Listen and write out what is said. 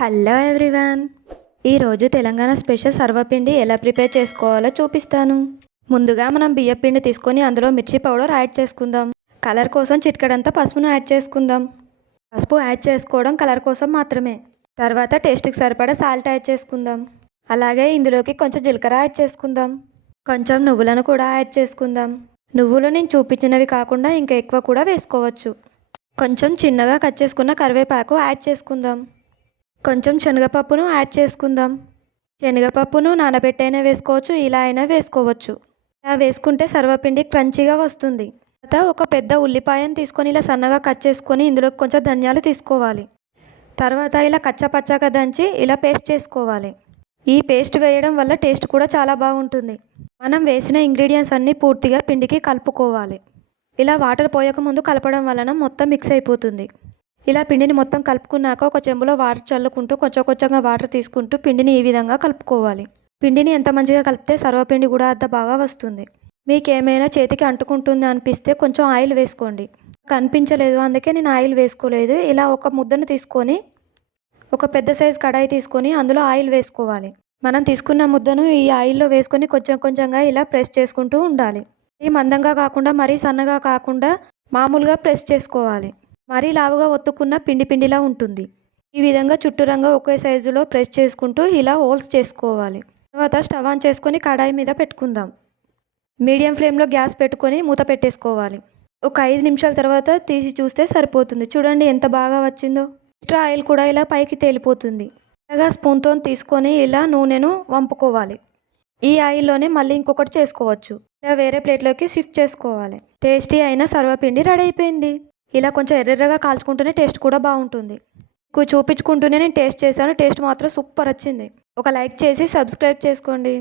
Hello everyone. ఈరోజు Telangana special సర్వపిండి ఎలా prepare చేసుకోవాలో చూపిస్తాను. ముందుగా మనం బియ్యం పిండి తీసుకొని అందులో మిర్చి పౌడర్ యాడ్ చేసుకుందాం. కలర్ కోసం చిటికెడంతా పసుపును యాడ్ చేసుకుందాం. పసుపు యాడ్ చేసుకోవడం కలర్ కోసం మాత్రమే. తర్వాత టేస్ట్కి సరిపడా సాల్ట్ యాడ్ చేసుకుందాం. అలాగే ఇందులోకి కొంచెం జీలకర్ర యాడ్ చేసుకుందాం. కొంచెం నువ్వులను కూడా యాడ్ చేసుకుందాం. నువ్వులు నేను చూపించినవి కాకుండా ఇంకా ఎక్కువ కూడా వేసుకోవచ్చు. కొంచెం చిన్నగా కట్ చేసుకున్న కరివేపాకు యాడ్ చేసుకుందాం. కొంచెం శనగపప్పును యాడ్ చేసుకుందాం. శనగపప్పును నానబెట్టైనా వేసుకోవచ్చు, ఇలా అయినా వేసుకోవచ్చు. ఇలా వేసుకుంటే సర్వపిండి క్రంచీగా వస్తుంది. తర్వాత ఒక పెద్ద ఉల్లిపాయను తీసుకొని ఇలా సన్నగా కట్ చేసుకొని ఇందులో కొంచెం ధనియాలు తీసుకోవాలి. తర్వాత ఇలా కచ్చపచ్చగా దంచి ఇలా పేస్ట్ చేసుకోవాలి. ఈ పేస్ట్ వేయడం వల్ల టేస్ట్ కూడా చాలా బాగుంటుంది. మనం వేసిన ఇంగ్రీడియంట్స్ అన్నీ పూర్తిగా పిండికి కలుపుకోవాలి. ఇలా వాటర్ పోయక ముందు కలపడం వలన మొత్తం మిక్స్ అయిపోతుంది. ఇలా పిండిని మొత్తం కలుపుకున్నాక ఒక చెంబులో వాటర్ చల్లుకుంటూ కొంచెం కొంచెంగా వాటర్ తీసుకుంటూ పిండిని ఈ విధంగా కలుపుకోవాలి. పిండిని ఎంత మంచిగా కలిపితే సర్వపిండి కూడా అంత బాగా వస్తుంది. మీకు ఏమైనా చేతికి అంటుకుంటుంది అనిపిస్తే కొంచెం ఆయిల్ వేసుకోండి. కనిపించలేదు అందుకే నేను ఆయిల్ వేసుకోలేదు. ఇలా ఒక ముద్దను తీసుకొని ఒక పెద్ద సైజు కడాయి తీసుకొని అందులో ఆయిల్ వేసుకోవాలి. మనం తీసుకున్న ముద్దను ఈ ఆయిల్లో వేసుకొని కొంచెం కొంచెంగా ఇలా ప్రెస్ చేసుకుంటూ ఉండాలి. ఈ మందంగా కాకుండా మరీ సన్నగా కాకుండా మామూలుగా ప్రెస్ చేసుకోవాలి. మరీ లావుగా ఒత్తుకున్న పిండి పిండిలా ఉంటుంది. ఈ విధంగా చుట్టూరంగా ఒకే సైజులో ప్రెస్ చేసుకుంటూ ఇలా హోల్స్ చేసుకోవాలి. తర్వాత స్టవ్ ఆన్ చేసుకొని కడాయి మీద పెట్టుకుందాం. మీడియం ఫ్లేమ్లో గ్యాస్ పెట్టుకొని మూత పెట్టేసుకోవాలి. ఒక 5 నిమిషాల తర్వాత తీసి చూస్తే సరిపోతుంది. చూడండి ఎంత బాగా వచ్చిందో. ఎక్స్ట్రా ఆయిల్ కూడా ఇలా పైకి తేలిపోతుంది. ఇలాగా స్పూన్తో తీసుకొని ఇలా నూనెను వంపుకోవాలి. ఈ ఆయిల్లోనే మళ్ళీ ఇంకొకటి చేసుకోవచ్చు. ఇలా వేరే ప్లేట్లోకి షిఫ్ట్ చేసుకోవాలి. టేస్టీ అయిన సర్వపిండి రెడీ అయిపోయింది. ఇలా కొంచెం ఎర్రెర్రగా కాల్చుకుంటూనే టేస్ట్ కూడా బాగుంటుంది. చూపించుకుంటూనే నేను టేస్ట్ చేశాను. టేస్ట్ మాత్రం సూపర్ వచ్చింది. ఒక లైక్ చేసి సబ్స్క్రైబ్ చేసుకోండి.